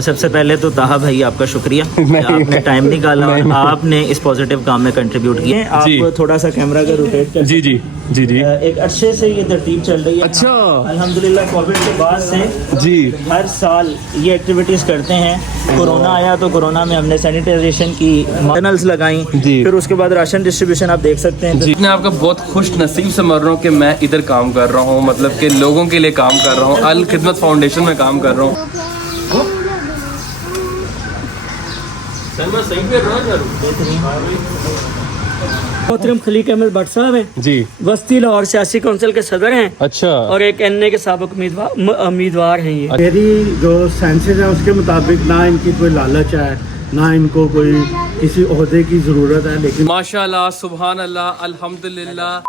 सबसे पहले तो ताहा भाई आपका शुक्रिया आपने टाइम निकाला और आपने इस पॉजिटिव काम में कंट्रीब्यूट किए। आप थोड़ा सा कैमरा का रोटेट कर। जी जी जी जी। एक अच्छे से ये तरतीब चल रही है। अच्छा अल्हम्दुलिल्लाह कोविड के बाद से जी हर साल ये एक्टिविटीज़ करते हैं। कोरोना आया तो कोरोना में हमने सैनिटाइजेशन की टनल्स लगाई, फिर उसके बाद राशन डिस्ट्रीब्यूशन आप देख सकते हैं। जी मैं आपका बहुत खुश नसीब समझ रहा हूँ कि मैं इधर काम कर रहा हूँ, मतलब कि लोगों के लिए काम कर रहा हूँ, अल खिदमत फाउंडेशन में काम कर रहा हूँ। मोहतरम खलीक अहमद भट्ट साहब हैं जी, वस्ती लाहौर सियासी कौंसिल के सदर हैं। अच्छा। और एक एनए के साबिक उम्मीदवार हैं ये। मेरी जो सेंसेस हैं उसके मुताबिक ना इनकी कोई लालच है, ना इनको कोई किसी ओहदे की ज़रूरत है, लेकिन माशाल्लाह सुभान अल्लाह अल्हम्दुलिल्लाह।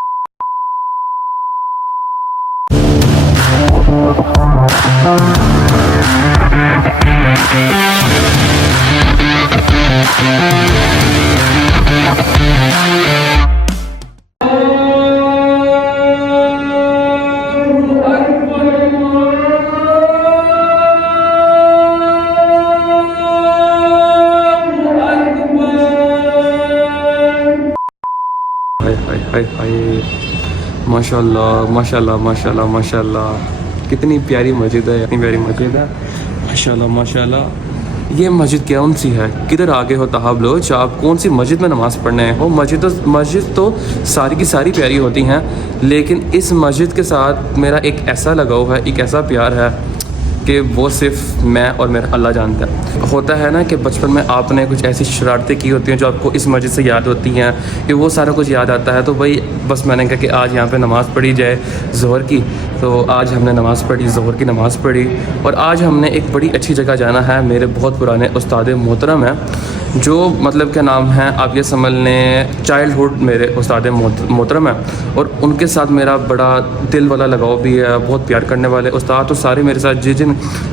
हाय हाय माशाल्लाह माशाल्लाह माशाल्लाह माशाल्लाह, कितनी प्यारी मस्जिद है, इतनी प्यारी मस्जिद है, माशाल्लाह माशाल्लाह। ये मस्जिद कौन सी है, किधर आगे हो ताहब लोग, आप कौन सी मस्जिद में नमाज़ पढ़ने हैं? वो मस्जिद तो सारी की सारी प्यारी होती हैं, लेकिन इस मस्जिद के साथ मेरा एक ऐसा लगाव है, एक ऐसा प्यार है कि वो सिर्फ मैं और मेरा अल्लाह जानता है। होता है ना कि बचपन में आपने कुछ ऐसी शरारतें की होती हैं जो आपको इस मस्जिद से याद होती हैं, कि वो सारा कुछ याद आता है। तो भाई बस मैंने कहा कि आज यहाँ पे नमाज़ पढ़ी जाए ज़ोहर की, तो आज हमने नमाज़ पढ़ी, ज़ोहर की नमाज़ पढ़ी। और आज हमने एक बड़ी अच्छी जगह जाना है। मेरे बहुत पुराने उस्ताद मोहतरम हैं, जो मतलब क्या नाम है आप ये समझ लें, चाइल्डहुड मेरे उस्ताद मोहतरम हैं, और उनके साथ मेरा बड़ा दिल वाला लगाव भी है। बहुत प्यार करने वाले उस्ताद तो सारे मेरे साथ,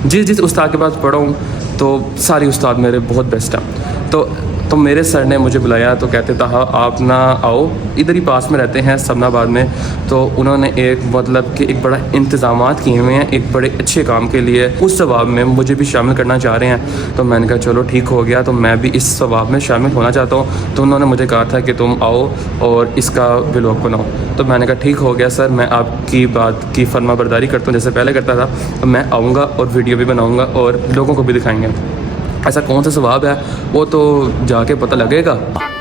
जिस उस्ताद के पास पढ़ा हूँ तो सारे उस्ताद मेरे बहुत बेस्ट हैं। तो मेरे सर ने मुझे बुलाया, तो कहते था आप ना आओ, इधर ही पास में रहते हैं सदनाबाद में। तो उन्होंने एक मतलब कि एक बड़ा इंतज़ामात किए हुए हैं एक बड़े अच्छे काम के लिए, उस सवाब में मुझे भी शामिल करना चाह रहे हैं। तो मैंने कहा चलो ठीक हो गया, तो मैं भी इस सवाब में शामिल होना चाहता हूँ। तो उन्होंने मुझे कहा था कि तुम आओ और इसका व्लॉग बनाओ। तो मैंने कहा ठीक हो गया सर, मैं आपकी बात की फर्मा बरदारी करता हूँ, जैसे पहले करता था। तो मैं आऊँगा और वीडियो भी बनाऊँगा और लोगों को भी दिखाएँगे। ऐसा कौन सा सवाब है वो तो जाके पता लगेगा।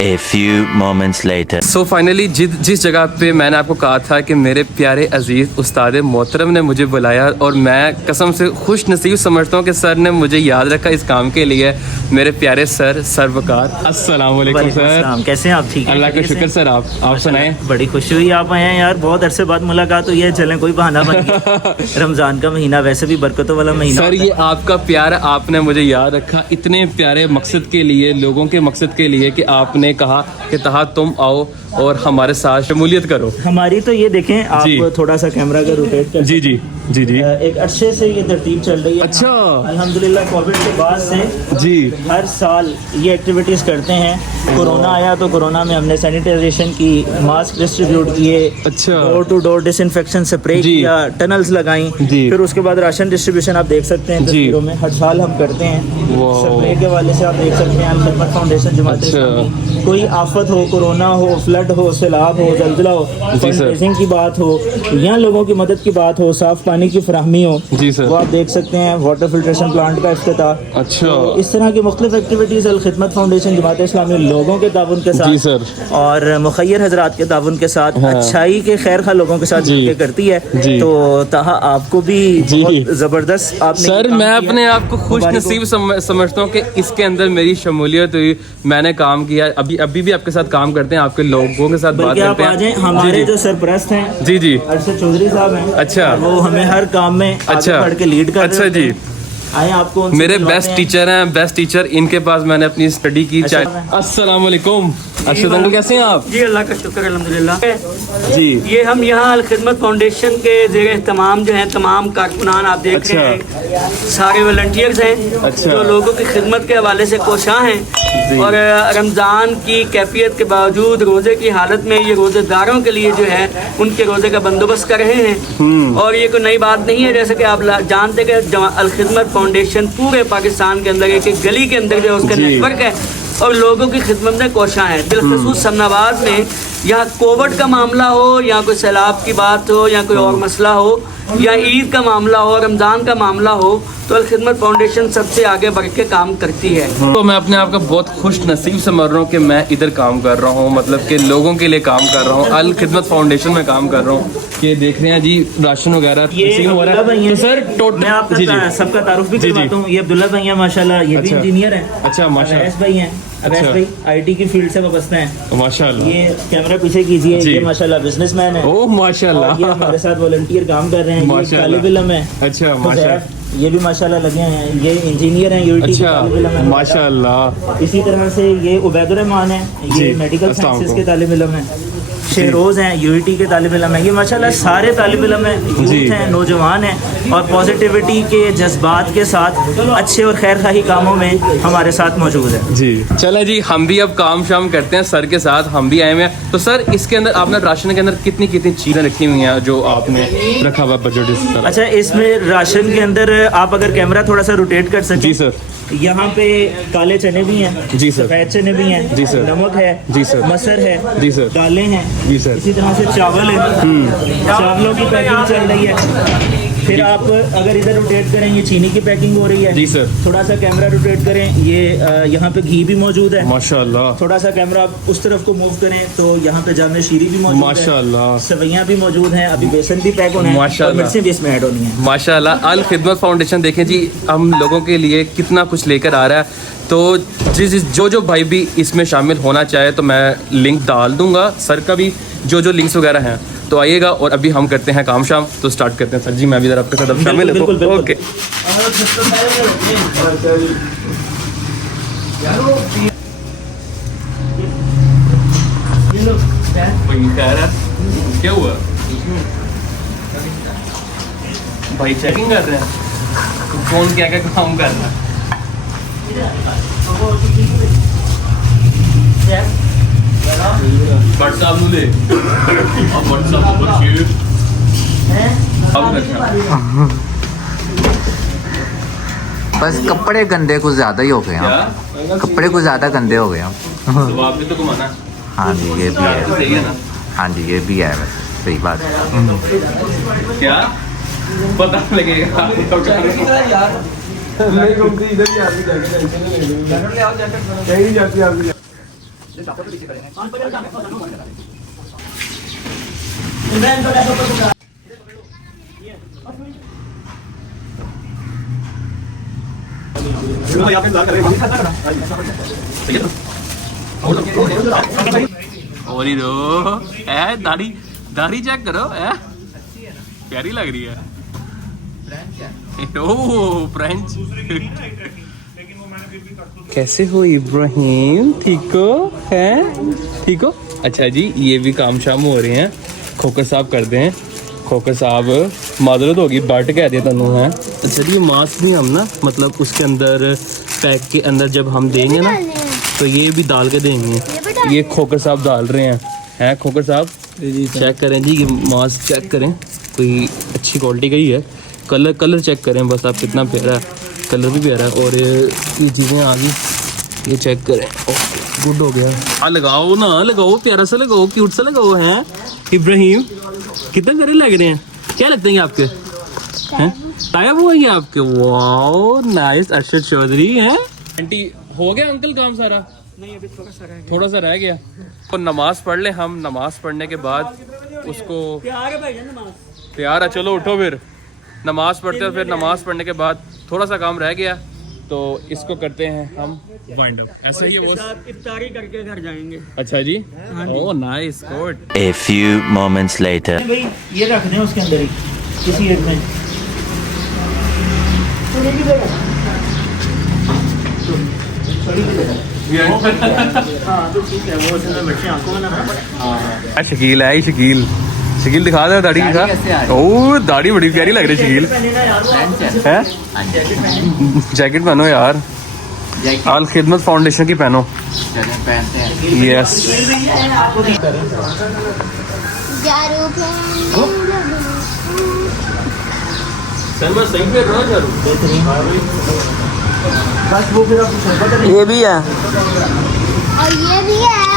A few moments later. So finally जिस जगह पे मैंने आपको कहा था कि मेरे प्यारे अजीज़ उस्ताद मोहतरम ने मुझे बुलाया, और मैं कसम से खुश नसीब समझता हूँ कि सर ने मुझे याद रखा इस काम के लिए। मेरे प्यारे सर वकार, अस्सलाम वालेकुम सर। कैसे हैं आप? ठीक है, अल्लाह का शुक्र सर। आप सुनाएं। बड़ी खुशी हुई आप आए हैं यार, बहुत अरसे बाद मुलाकात हुई है। चलें कोई बहाना बन गया। रमज़ान का महीना वैसे भी बरकतों वाला महीना सर, ये आपका प्यार, आपने मुझे याद रखा इतने प्यारे मकसद के लिए, लोगों के मकसद के लिए, कि आपने कहा कि ताहा तुम आओ और हमारे साथ शमूलियत करो। हमारी तो ये देखें, आप थोड़ा सा कैमरा का रोटेट कर। जी जी जी जी। एक अच्छे से ये तरतीब चल रही है। अच्छा। अल्हम्दुलिल्लाह कोविड के बाद से जी हर साल ये एक्टिविटीज़ करते हैं। कोरोना आया तो कोरोना में हमने सैनिटाइजेशन की, मास्क डिस्ट्रीब्यूट किए, अच्छा, door to door disinfection spray किया, टनल्स लगाई, फिर उसके बाद राशन डिस्ट्रीब्यूशन आप देख सकते हैं तस्वीरों में हर साल हम करते हैं। स्प्रे के वाले से आप देख सकते हैं अल खिदमत फाउंडेशन जमात इस्लामी, कोई आफत हो, कोरोना हो, फ्लड हो, सैलाब हो, जल्जला हो, फंडरेजिंग की बात हो या लोगों की मदद की बात हो, साफ पानी की फराहमी हो, जी सर, वो आप देख सकते हैं। वाटर फिल्ट्रेशन प्लांट का इफ्तिताह। अच्छा, तो इस तरह की मुख्तलिफ एक्टिविटीज़ अल खिदमत फाउंडेशन जमात इस्लामी लोगों के ताउन के साथ, जी सर, और मुखय्यर हजरात के ताउन के साथ, अच्छाई के खैर खा लोगों के साथ मिलकर करती है। तो ताहा आपको भी बहुत ज़बरदस्त आपने सर, मैं अपने आप को खुश नसीब समझता हूँ कि इसके अंदर मेरी शमूलियत हुई, मैंने काम किया। अभी भी आपके साथ काम करते हैं, आपके लोगों के साथ बात करते हैं। हमारे जो सरपरस्त हैं जी जी अरशद चौधरी साहब हैं, अच्छा, वो हमें हर काम में आगे बढ़ के लीड कर रहे हैं। अच्छा जी, आए आपको मेरे बेस्ट टीचर हैं, बेस्ट टीचर, इनके पास मैंने अपनी स्टडी की। अस्सलाम वालेकुम अरशद अंकल, कैसे हैं आप? जी अल्लाह का शुक्र अल्हम्दुलिल्लाह जी। ये हम यहाँ अल खिदमत फाउंडेशन के ज़ेरे तमाम जो हैं तमाम कारकुनान आप देख रहे हैं, सारे वॉलंटियर्स हैं जो लोगों की खिदमत के हवाले से कोशां हैं। और रमज़ान की कैफियत के बावजूद रोज़े की हालत में ये रोज़ेदारों के लिए जो है उनके रोज़े का बंदोबस्त कर रहे हैं। और ये कोई नई बात नहीं है, जैसे कि आप जानते कि अल खिदमत फाउंडेशन पूरे पाकिस्तान के अंदर एक गली के अंदर जो उसका नेटवर्क है और लोगों की खिदमत में कोशां है। बिलखसूस समनाबाद में यहाँ कोविड का मामला हो या कोई सैलाब की बात हो या कोई और मसला हो या ईद का मामला हो, रमज़ान का मामला हो, तो अल खिदमत फाउंडेशन सबसे आगे बढ़ के काम करती है। तो मैं अपने आप का बहुत खुश नसीब समझ रहा हूँ कि मैं इधर काम कर रहा हूँ, मतलब कि लोगों के लिए काम कर रहा हूँ, अल खिदमत फाउंडेशन में काम कर रहा हूँ। ये देख रहे हैं जी राशन वगैरह हो रहा है। तो सर टोटल मैं आपका सबका तारुफ भी करवाता हूँ। ये अब्दुल्ला भाई हैं माशाल्लाह, ये भी इंजीनियर हैं। अच्छा माशाल्लाह। अवैस भाई हैं, अवैस भाई आईटी की फील्ड से वाबस्ता हैं माशाल्लाह। ये कैमरा पीछे कीजिए, ये माशाल्लाह बिजनेसमैन है। ओह माशाल्लाह। ये हमारे साथ वॉलंटियर काम कर रहे हैं। ये तालिब इल्म है। अच्छा माशाल्लाह। ये भी माशाल्लाह लगे हैं, ये इंजीनियर हैं यूटी के तालिब इल्म हैं माशाल्लाह। इसी तरह से ये उबैदुर रहमान है, ये मेडिकल साइंसेस के तालिब इल्म हैं। शहरोज़ हैं, यूईटी के तालिब इल्म हैं। ये माशाल्लाह सारे तालिब इल्म हैं, यूथ हैं, नौजवान हैं और पॉजिटिविटी के जज्बात के साथ अच्छे और खैर खाही कामों में हमारे साथ मौजूद है जी। चला जी, हम भी अब काम शाम करते हैं सर के साथ, हम भी आए हुए हैं। तो सर इसके अंदर आपने राशन के अंदर कितनी कितनी चीज़ें रखी हुई हैं जो आपने रखा हुआ बजट इस तरह? अच्छा, इसमें राशन के अंदर आप अगर कैमरा थोड़ा सा रोटेट कर सकें। जी सर। यहाँ पे काले चने भी हैं जी सर, सफ़ेद चने भी हैं जी सर, नमक है जी सर, मसर है जी सर, दालें हैं जी सर, इसी तरह से चावल है, चावलों की पैकिंग चल रही है। फिर आप अगर इधर रोटेट करें, ये चीनी की पैकिंग हो रही है। जी सर। थोड़ा सा कैमरा रोटेट करें, ये यहाँ पे घी भी मौजूद है माशाल्लाह। थोड़ा सा कैमरा आप उस तरफ को मूव करें तो यहाँ पे जामे शीरी भी मौजूद है माशाल्लाह। सवैयाँ भी मौजूद हैं, अभी बेसन भी पैक होना है और मिर्चें भी इसमें ऐड होनी है माशाल्लाह। अल खिदमत फाउंडेशन देखें जी, हम लोगों के लिए कितना कुछ लेकर आ रहा है। तो जो भाई भी इसमें शामिल होना चाहे तो मैं लिंक डाल दूंगा, सर का भी जो लिंक्स वगैरह हैं, तो आइएगा। और अभी हम करते हैं काम शाम, तो स्टार्ट करते हैं। सर जी मैं भी ज़रा आपके साथ अब शामिल हूँ। ओके। क्या हुआ भाई? चेकिंग कर रहे हैं कौन क्या क्या काम कर रहा है। व्हाट्सएप ले अब व्हाट्सएप पर शेयर बस कपड़े गंदे कुछ ज़्यादा ही हो गए हैं, कपड़े कुछ ज़्यादा गंदे हो गए हैं। तो आपने तो घुमाना। हाँ जी ये भी है, सही है ना? हाँ जी ये भी है, वैसे सही बात है। क्या पता लगेगा और ही दो दाढ़ी दाढ़ी चेक करो है, प्यारी लग रही है। ओह फ्रेंच। कैसे हो इब्राहिम? ठीक हो? हैं ठीक हो? अच्छा जी, ये भी काम शाम हो रहे हैं, खोकर साहब कर दें। खोकर साहब माजरत होगी, बट कह दिया तनु है। अच्छा जी, मास्क भी हम ना मतलब उसके अंदर पैक के अंदर जब हम देंगे ना तो ये भी डाल के देंगे। ये खोकर साहब डाल रहे हैं खोकर साहब चेक करें जी, ये मास्क चेक करें, कोई अच्छी क्वालिटी का ही है। कलर चेक करें बस आप, कितना प्यारा है, कलर भी प्यारा है। और ये चीज़ें आ गई, ये चेक करें। ओके गुड हो गया। हाँ लगाओ ना, लगाओ प्यारा सा लगाओ, क्यूट सा लगाओ। हैं इब्राहिम कितने प्यारे लग रहे हैं, क्या लगते हैं आपके? हैं टाइप हुआ है आपके? Wow nice. अरशद चौधरी हैं। आंटी हो गया अंकल काम सारा? नहीं, अभी थोड़ा सा रह गया। तो नमाज पढ़ ले हम, नमाज पढ़ने के बाद उसको तैयार है, चलो उठो फिर नमाज पढ़ते हैं। फिर नमाज पढ़ने के बाद थोड़ा सा काम रह गया तो इसको करते हैं हम वाइंड अप। ऐसे ही वो इफ्तारी करके घर जाएंगे। अच्छा जी, oh nice good. A few moments later. भाई ये रख दें उसके अंदर ही किसी एक में। हाँ तो ठीक है, वो उसमें बच्चे आंखों में ना। शकील है, शकील शकील दिखा दे दाढ़ी दिखा। ओह दाढ़ी बड़ी प्यारी लग रही है शकील। है जैकेट पहनो यार। अल खिदमत फाउंडेशन की पहनो। चलें पहनते हैं। यस। ये भी है और ये भी है।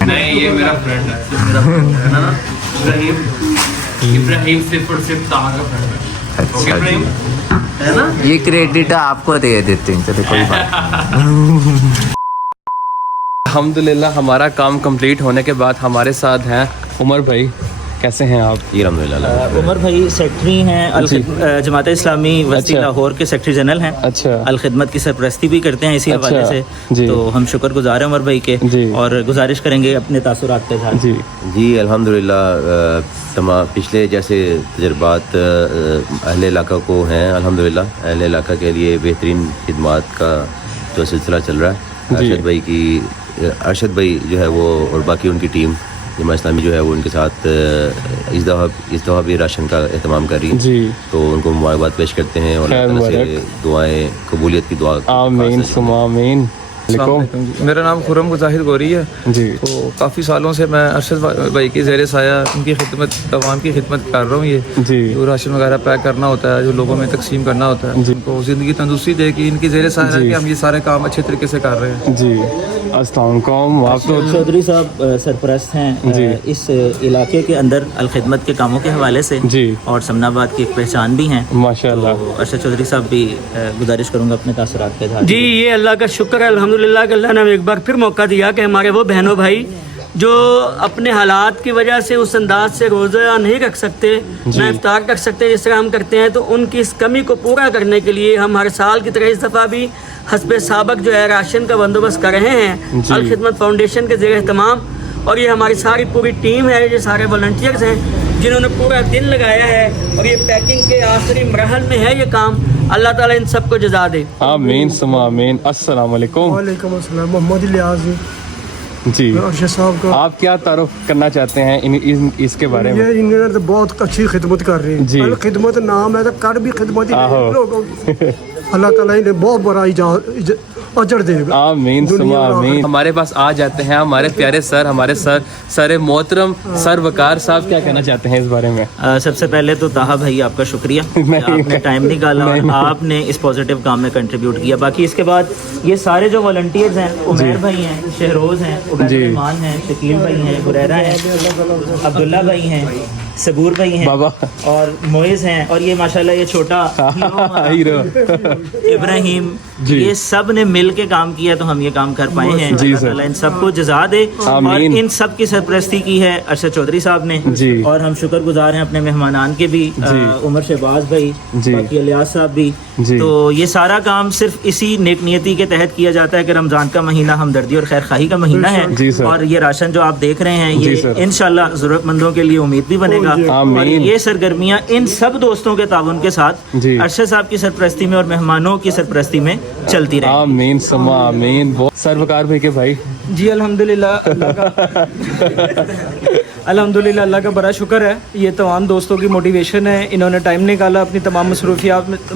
नहीं, ये मेरा फ्रेंड है। मेरा फ्रेंड है ना, इब्राहिम। इब्राहिम सिर्फ और सिर्फ ताहा का फ्रेंड है। ओके इब्राहिम, है ना? ये क्रेडिट आपको दे देते हैं, चलो कोई बात। अल्हम्दुलिल्लाह हमारा काम कंप्लीट होने के बाद हमारे साथ हैं उमर भाई। कैसे हैं आप? उमर भाई सेक्रेटरी हैं जमात इस्लामी वस्ती अच्छा। लाहौर के सेक्रेटरी जनरल हैं। अच्छा। अल खिदमत की सरपरस्ती भी करते हैं इसी अच्छा। हवाले से। जी। तो हम शुक्रगुजार हैं उमर भाई के जी। और गुजारिश करेंगे अपने तासुरात के साथ। जी जी अल्हम्दुलिल्लाह पिछले जैसे तजर्बात अहले इलाका को हैं, अल्हम्दुलिल्लाह अहले इलाका के लिए बेहतरीन खिदमात का जो सिलसिला चल रहा है। अरशद भाई जो है वो और बाकी उनकी टीम जमा इस्लामी जो है वो उनके साथ इस दफ़ा भी राशन का एहतमाम कर रही है। जी। तो उनको मुबारकबाद पेश करते हैं और अल्लाह ताला से दुआएं कबूलियत की दुआ आमीन सुमा आमीन। मेरा नाम खुरम जाहिर गोरी है जी। तो काफ़ी सालों से मैं अरशद भाई की ज़ेर साया उनकी खिदमत तमाम की खिदमत कर रहा हूँ। ये जी। जो राशन वगैरह पैक करना होता है, जो लोगों में तकसीम करना होता है, उनको ज़िंदगी तंदुरुस्ती दे कि इनकी ज़ेर साया है कि हम ये सारे काम अच्छे तरीके से कर रहे हैं। जी अस्सलाम वालेकुम। आप तो चौधरी साहब सरपरस्त हैं इस इलाके के अंदर अल खिदमत के कामों के हवाले से जी। और समनाबाद की एक पहचान भी हैं माशाल्लाह। तो अरशद चौधरी साहब भी गुजारिश करूंगा अपने तासुरात के साथ। जी, ये अल्लाह का शुक्र है अल्हम्दुलिल्लाह कि अल्लाह ने हमें एक बार फिर मौका दिया कि हमारे वो बहनों भाई जो अपने हालात की वजह से उस अंदाज से रोज़ा नहीं रख सकते, ना इफ्तार कर सकते जिस तरह हम करते हैं, तो उनकी इस कमी को पूरा करने के लिए हम हर साल की तरह इस दफ़ा भी हस्बे साबक जो है राशन का बंदोबस्त कर रहे हैं अल खिदमत फाउंडेशन के ज़ेर एहतमाम। और ये हमारी सारी पूरी टीम है, ये सारे वॉलंटियर्स हैं जिन्होंने पूरा दिन लगाया है और ये पैकिंग के आखिरी मरहल में है ये काम। अल्लाह ताला इन सबको जज़ा दे। आमीन सुमा आमीन। अस्सलाम वालेकुम। वालेकुम अस्सलाम। मोहम्मद लियाज जी। अरशद साहब का आप क्या तारुफ करना चाहते हैं इसके बारे में? ये इन्होंने तो बहुत अच्छी खिदमत कर रही जी। है। खिदमत नाम है तो कर भी खिदमत ही आहो। लोगों की। अल्लाह ताला इन्हें बहुत बड़ा अजर देगा। आमीन सुमा आमीन। हमारे पास आ जाते हैं हमारे प्यारे सर, हमारे सर मोहतरम सर वकार साहब, क्या कहना चाहते हैं इस बारे में? सबसे पहले तो ताहा भाई आपका शुक्रिया, आपने टाइम निकाला और आपने इस पॉजिटिव काम में कंट्रीब्यूट किया। बाकी इसके बाद ये सारे जो वॉलंटियर्स हैं, उमैर भाई हैं, शहरोज हैं, उबैदुर्रहमान हैं, शकील भाई हैं, हुरैरा हैं, अब्दुल्ला भाई हैं, सबूर भाई हैं बाबा और मोइज़ हैं और ये माशाल्लाह ये छोटा हीरो इब्राहिम, ये सब ने मिल के काम किया तो हम ये काम कर पाए हैं। जी अल्लाह सर। ताला इन सबको जज़ा दे। और इन सब की सरपरस्ती की है अरशद चौधरी साहब ने जी। और हम शुक्रगुजार हैं अपने मेहमानान के भी, उमर शहबाज भाई, बाकी इलियास साहब भी। तो ये सारा काम सिर्फ इसी नेक नियति के तहत किया जाता है कि रमज़ान का महीना हमदर्दी और खैर खाही का महीना है और ये राशन जो आप देख रहे हैं ये इंशाल्लाह ज़रूरतमंदों के लिए उम्मीद भी बनेगा। और ये सरगर्मियाँ इन सब दोस्तों के ताउन के साथ अरशद साहब की सरपरस्ती में और मेहमानों की सरपरस्ती में चलती रहे। आमीन सुमा आमीन। बहुत सरवकार भाई के भाई जी अल्हम्दुलिल्लाह अल्हम्दुलिल्लाह अल्लाह का बड़ा शुक्र है, ये तमाम दोस्तों की मोटिवेशन है, इन्होंने टाइम निकाला अपनी तमाम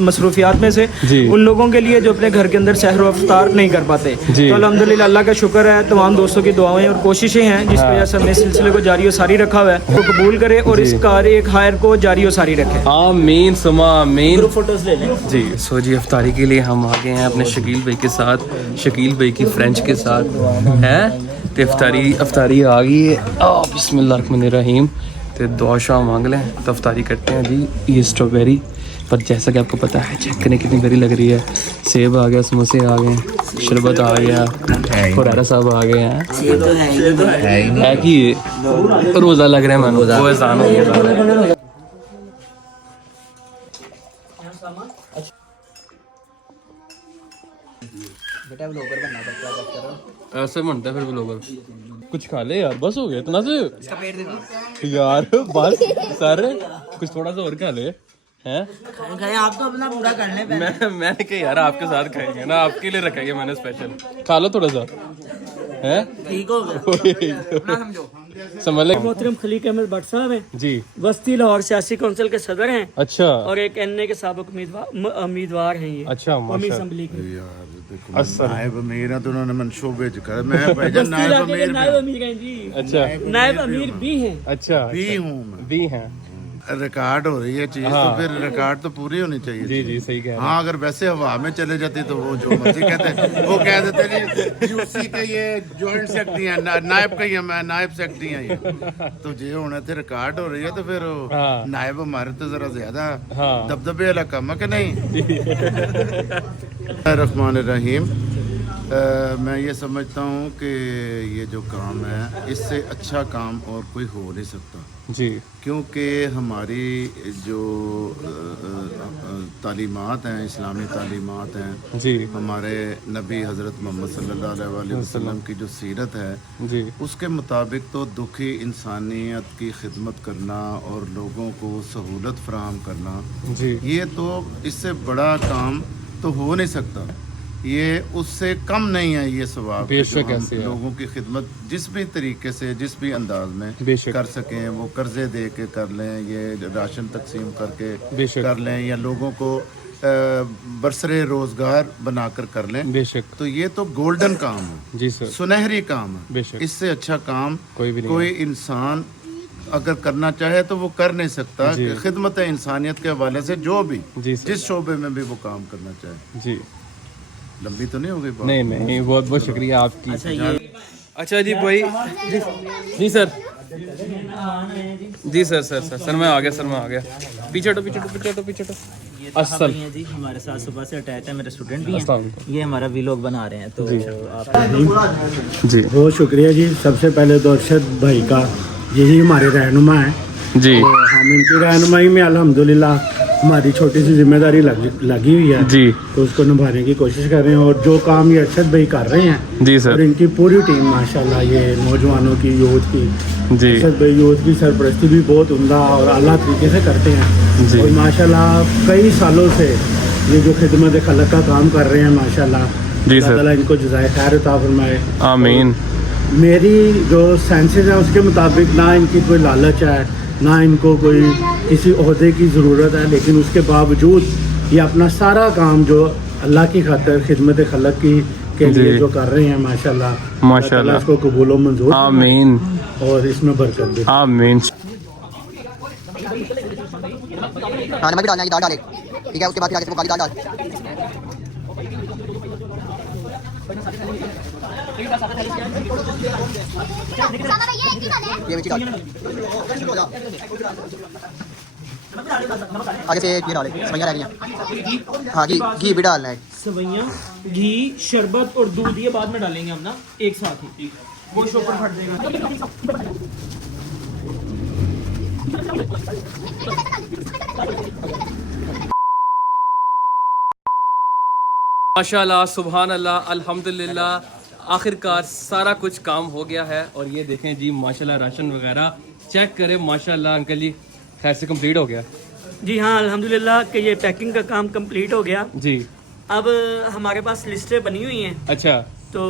मसरूफियात में से उन लोगों के लिए जो अपने घर के अंदर सहर व इफ्तार नहीं कर पाते। तो अल्हम्दुलिल्लाह अल्लाह का शुक्र है, तमाम दोस्तों की दुआएं और कोशिशें हैं जिस वजह से हमने इस सिलसिले को जारी व सारी रखा हुआ है, वो कबूल करे और इस कार्य खायर को जारी व सारी रखे। आमीन सुमा आमीन। ग्रुप फोटोज ले लें जी। सो जी इफ्तारी के लिए हम आ गए हैं अपने शकील भाई के साथ, शकील भाई की फ्रेंच के साथ है। तो इफ्तारी आ गई है। बिस्मिल्लाहिर्रहमानिर्रहीम। तो दुआ शाह मांग लें तो इफ्तारी करते हैं जी। ये स्ट्रॉबेरी पर जैसा कि आपको पता है, चेक करें कितनी प्यारी लग रही है। सेब आ गया, समोसे आ गए, शरबत आ गया, खुरारा साहब आ गए हैं। है कि रोज़ा लग रहा है मैं वो एहसान हो गया। ऐसे बनता है फिर ब्लॉगर। कुछ खा ले यार, बस हो गया इतना से यार, बस सर कुछ थोड़ा सा और खा ले हैं। खाएं आप तो अपना पूरा कर लें। मैंने कहा यार आपके साथ खाएंगे ना, आपके लिए रखेंगे मैंने स्पेशल। खा लो थोड़ा सा है, ठीक हो गया। समझ ले। मोहतरम खलीक अहमद भट्ट साहब हैं जी, वस्ती लाहौर सियासी काउंसिल के सदर हैं। अच्छा। और एक एनए के साबिक उम्मीदवार हैं ये। अच्छा कौमी असम्बली के। नायब अमीर तो उन्होंने मंसूबे कर, मैं भाईजान नायब अमीर हैं जी। अच्छा, नायब अमीर भी हैं। अच्छा भी हूँ मैं, भी हैं। रिकॉर्ड हो रही है चीज तो फिर रिकॉर्ड तो पूरी होनी चाहिए। जी जी सही कह रहे हैं। हाँ, अगर वैसे हवा में चले जाती तो वो जो मर्जी कहते वो कह देते जी यूसी का ये जॉइंट सेक्रेटरी है, नायब का ही है, मैं नायब सेक्रेटरी है ये। तो ये होना थे रिकॉर्ड हो रही है तो फिर नायब हमारे तो जरा ज्यादा दबदबे वाला काम है कि नहीं। रहमानिर्रहीम। मैं ये समझता हूँ कि ये जो काम है इससे अच्छा काम और कोई हो नहीं सकता जी, क्योंकि हमारी जो तालीमात हैं, इस्लामी तालीमात हैं जी, हमारे नबी हज़रत मोहम्मद सल्लल्लाहु अलैहि वसल्लम की जो सीरत है जी, उसके मुताबिक तो दुखी इंसानियत की खिदमत करना और लोगों को सहूलत फराहम करना जी, ये तो इससे बड़ा काम तो हो नहीं सकता। ये उससे कम नहीं है ये सवाब। बेशक ऐसे है। लोगों की खिदमत जिस भी तरीके से जिस भी अंदाज में कर सकें, वो कर्जे दे के कर लें, ये राशन तकसीम करके कर लें, या लोगों को बरसरे रोजगार बनाकर कर लें, बेशक, तो ये तो गोल्डन काम है जी सर, सुनहरी काम है। बेशक, इससे अच्छा काम कोई भी नहीं, कोई इंसान अगर करना चाहे तो वो कर नहीं सकता। खिदमत इंसानियत के हवाले से जो भी जिस शोबे में भी वो काम करना चाहे। जी, लंबी तो नहीं हो गई बात? नहीं, बहुत बहुत शुक्रिया आपकी। अच्छा जी भाई, जी सर, जी सर मैं आ गया। पीछे हटो। असल जी हमारे साथ सुबह से अटैच है, मेरे स्टूडेंट भी हैं, ये हमारा वीलॉग बना रहे हैं। तो आप जी बहुत शुक्रिया जी। सबसे पहले तो अरशद भाई का, यही हमारे रहनुमा हैं जी, तो हम इनकी रहनुमाई में अल्हम्दुलिल्लाह हमारी छोटी सी जिम्मेदारी लगी हुई है जी, तो उसको निभाने की कोशिश कर रहे हैं। और जो काम ये अरशद भाई कर रहे हैं जी सर, और इनकी पूरी टीम माशाल्लाह, ये नौजवानों की, यूथ की, जी, अरशद भाई यूथ की सरपरस्ती भी बहुत उम्दा और आला तरीके से करते हैं जी, और माशाल्लाह कई सालों से ये जो खिदमत खलक का काम कर रहे हैं माशाल्लाह, जी अल्लाह ताला इनको जज़ाए खैर अता फरमाए। आमीन। मेरी जो सेंसेस हैं उसके मुताबिक ना इनकी कोई लालच है, ना इनको कोई किसी ओहदे की ज़रूरत है, लेकिन उसके बावजूद ये अपना सारा काम जो अल्लाह की खातिर खिदमत खलक की के लिए जो कर रहे हैं माशाल्लाह इसको कबूल मंजूर आमीन और इसमें बरकत दे आमीन। नमक भी डालना है, दाल डाले, ठीक है, उसके बाद फिर आगे से वो काली दाल डाल। ये मिर्ची डाल, आगे से ये डाले, सवैयाँ रह गई हैं। हाँ घी भी डालना है। सवैयाँ, घी, शरबत और दूध ये बाद में डालेंगे हम ना एक साथ ही, वो शोपर फट देगा। माशाल्लाह, सुभान अल्लाह, अल्हम्दुलिल्लाह, आखिरकार सारा कुछ काम हो गया है। और ये देखें जी माशाल्लाह, राशन वगैरह चेक करें माशाल्लाह। अंकल जी खैर से कंप्लीट हो गया? जी हाँ अल्हम्दुलिल्लाह कि ये पैकिंग का काम कंप्लीट हो गया। जी, अब हमारे पास लिस्टें बनी हुई हैं। अच्छा, तो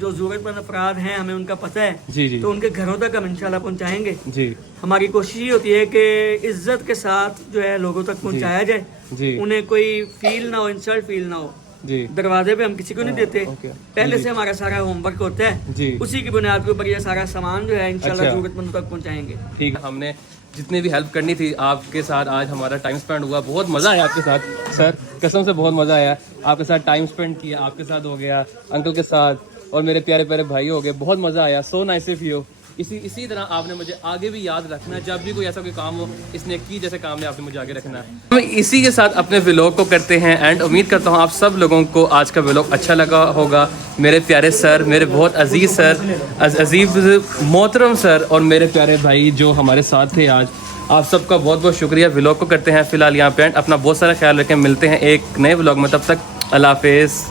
जो ज़रूरतमंद अफराद हैं हमें उनका पता है जी जी तो उनके घरों तक हम इंशाल्लाह पहुंचाएंगे। जी हमारी कोशिश ये होती है कि इज्जत के साथ जो है लोगों तक पहुंचाया जाए, जी उन्हें कोई फील ना हो, इंसल्ट फील ना हो। जी दरवाजे पे हम किसी को नहीं देते, ओके। पहले से हमारा सारा होमवर्क होता है, जी उसी की बुनियाद के ऊपर ये सारा सामान जो है इंशाल्लाह अच्छा। जरूरतमंदों तक पहुंचाएंगे। ठीक है, हमने जितने भी हेल्प करनी थी आपके साथ आज हमारा टाइम स्पेंड हुआ, बहुत मज़ा आया आपके साथ सर, कसम से बहुत मज़ा आया आपके साथ टाइम स्पेंड किया, आपके साथ हो गया, अंकल के साथ और मेरे प्यारे प्यारे भाई हो गए, बहुत मज़ा आया। So nice of you. इसी तरह आपने मुझे आगे भी याद रखना है, जब भी कोई ऐसा कोई काम हो, इसने की जैसे काम ने आपने मुझे आगे रखना है। हम इसी के साथ अपने व्लॉग को करते हैं एंड उम्मीद करता हूँ आप सब लोगों को आज का व्लॉग अच्छा लगा होगा। मेरे प्यारे सर, मेरे बहुत अजीज़ सर, अजीज़ मोहतरम सर और मेरे प्यारे भाई जो हमारे साथ थे आज, आप सबका बहुत बहुत शुक्रिया। व्लॉग को करते हैं फिलहाल यहाँ पे एंड अपना बहुत सारा ख्याल रखें, मिलते हैं एक नए व्लॉग में, तब तक अल्लाह हाफिज़।